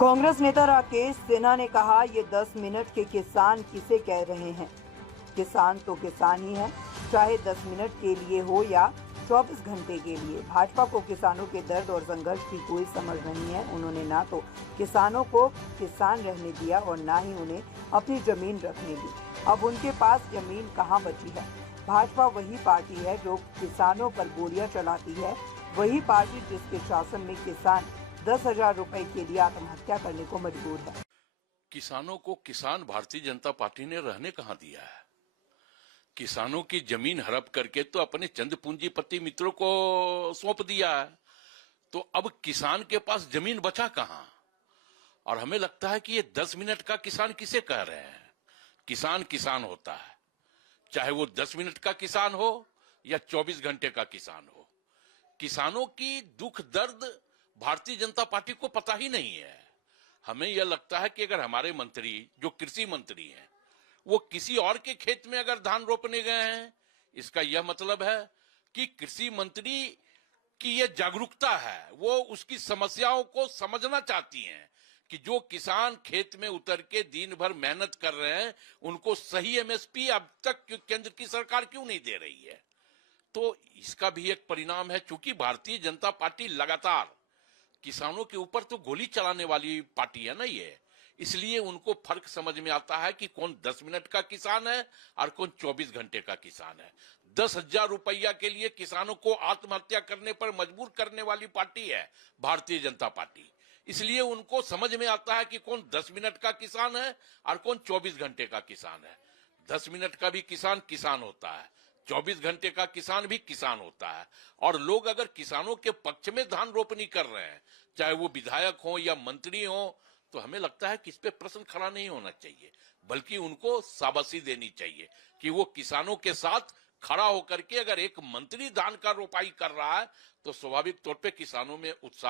कांग्रेस नेता राकेश सिन्हा ने कहा, ये 10 मिनट के किसान किसे कह रहे हैं। किसान तो किसान ही है, चाहे 10 मिनट के लिए हो या 24 घंटे के लिए। भाजपा को किसानों के दर्द और संघर्ष की कोई समझ नहीं है। उन्होंने ना तो किसानों को किसान रहने दिया और ना ही उन्हें अपनी जमीन रखने दी। अब उनके पास जमीन कहाँ बची है। भाजपा वही पार्टी है जो किसानों पर गोलियां चलाती है, वही पार्टी जिसके शासन में किसान 10,000 रुपए के लिए आत्महत्या करने को मजबूर है। किसानों को किसान भारतीय जनता पार्टी ने रहने कहां दिया है। किसानों की जमीन हड़प करके तो अपने चंद पूंजीपति मित्रों को सौंप दिया है, तो अब किसान के पास जमीन बचा कहां। और हमें लगता है कि ये 10 मिनट का किसान किसे कह रहे हैं। किसान किसान होता है, चाहे वो 10 मिनट का किसान हो या 24 घंटे का किसान हो। किसानों की दुख दर्द भारतीय जनता पार्टी को पता ही नहीं है। हमें यह लगता है कि अगर हमारे मंत्री जो कृषि मंत्री हैं वो किसी और के खेत में अगर धान रोपने गए हैं, इसका यह मतलब है कि कृषि मंत्री की यह जागरूकता है, वो उसकी समस्याओं को समझना चाहती हैं कि जो किसान खेत में उतर के दिन भर मेहनत कर रहे हैं उनको सही एमएसपी अब तक केंद्र की सरकार क्यों नहीं दे रही है। तो इसका भी एक परिणाम है, चूंकि भारतीय जनता पार्टी लगातार किसानों के ऊपर तो गोली चलाने वाली पार्टी है ना ये, इसलिए उनको फर्क समझ में आता है कि कौन 10 मिनट का किसान है और कौन 24 घंटे का किसान है। 10,000 रुपया के लिए किसानों को आत्महत्या करने पर मजबूर करने वाली पार्टी है भारतीय जनता पार्टी। इसलिए उनको समझ में आता है कि कौन 10 मिनट का किसान है और कौन 24 घंटे का किसान है। 10 मिनट का भी किसान किसान होता है, 24 घंटे का किसान भी किसान होता है। और लोग अगर किसानों के पक्ष में धान रोपनी कर रहे हैं, चाहे वो विधायक हो या मंत्री हो, तो हमें लगता है कि इस पे प्रश्न खड़ा नहीं होना चाहिए, बल्कि उनको शाबाशी देनी चाहिए कि वो किसानों के साथ खड़ा होकर के अगर एक मंत्री धान का रोपाई कर रहा है तो स्वाभाविक तौर पे किसानों में उत्साह